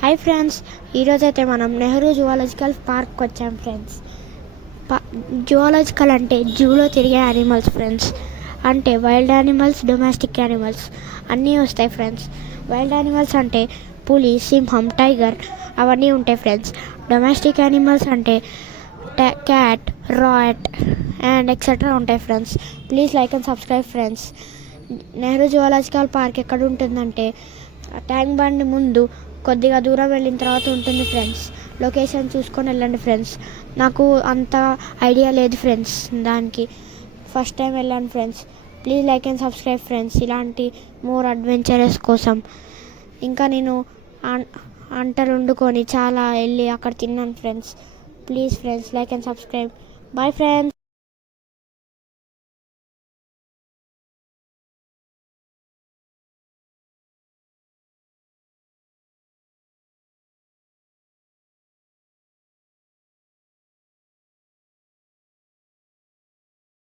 Hi friends, ఈరోజైతే మనం Nehru zoological park వచ్చాం ఫ్రెండ్స్. జువాలజికల్ అంటే జూలో తిరిగే యానిమల్స్ ఫ్రెండ్స్. అంటే వైల్డ్ యానిమల్స్, డొమెస్టిక్ యానిమల్స్ అన్నీ వస్తాయి ఫ్రెండ్స్. వైల్డ్ యానిమల్స్ అంటే పులి, సింహం, టైగర్ అవన్నీ ఉంటాయి ఫ్రెండ్స్. డొమెస్టిక్ యానిమల్స్ అంటే క్యాట్, రాట్ అండ్ ఎక్సెట్రా ఉంటాయి friends. Please like and subscribe friends. Nehru zoological park ఎక్కడ ఉంటుందంటే ట్యాంక్ బండ్ ముందు కొద్దిగా దూరం వెళ్ళిన తర్వాత ఉంటుంది ఫ్రెండ్స్. లొకేషన్ చూసుకొని వెళ్ళండి ఫ్రెండ్స్. నాకు అంత ఐడియా లేదు ఫ్రెండ్స్, దానికి ఫస్ట్ టైం వెళ్ళాను friends. Please like and subscribe friends ఇలాంటి మోర్ అడ్వెంచరస్ కోసం. ఇంకా నేను అంటలు వండుకొని చాలా వెళ్ళి అక్కడ తిన్నాను friends. Please friends like and subscribe. Bye friends.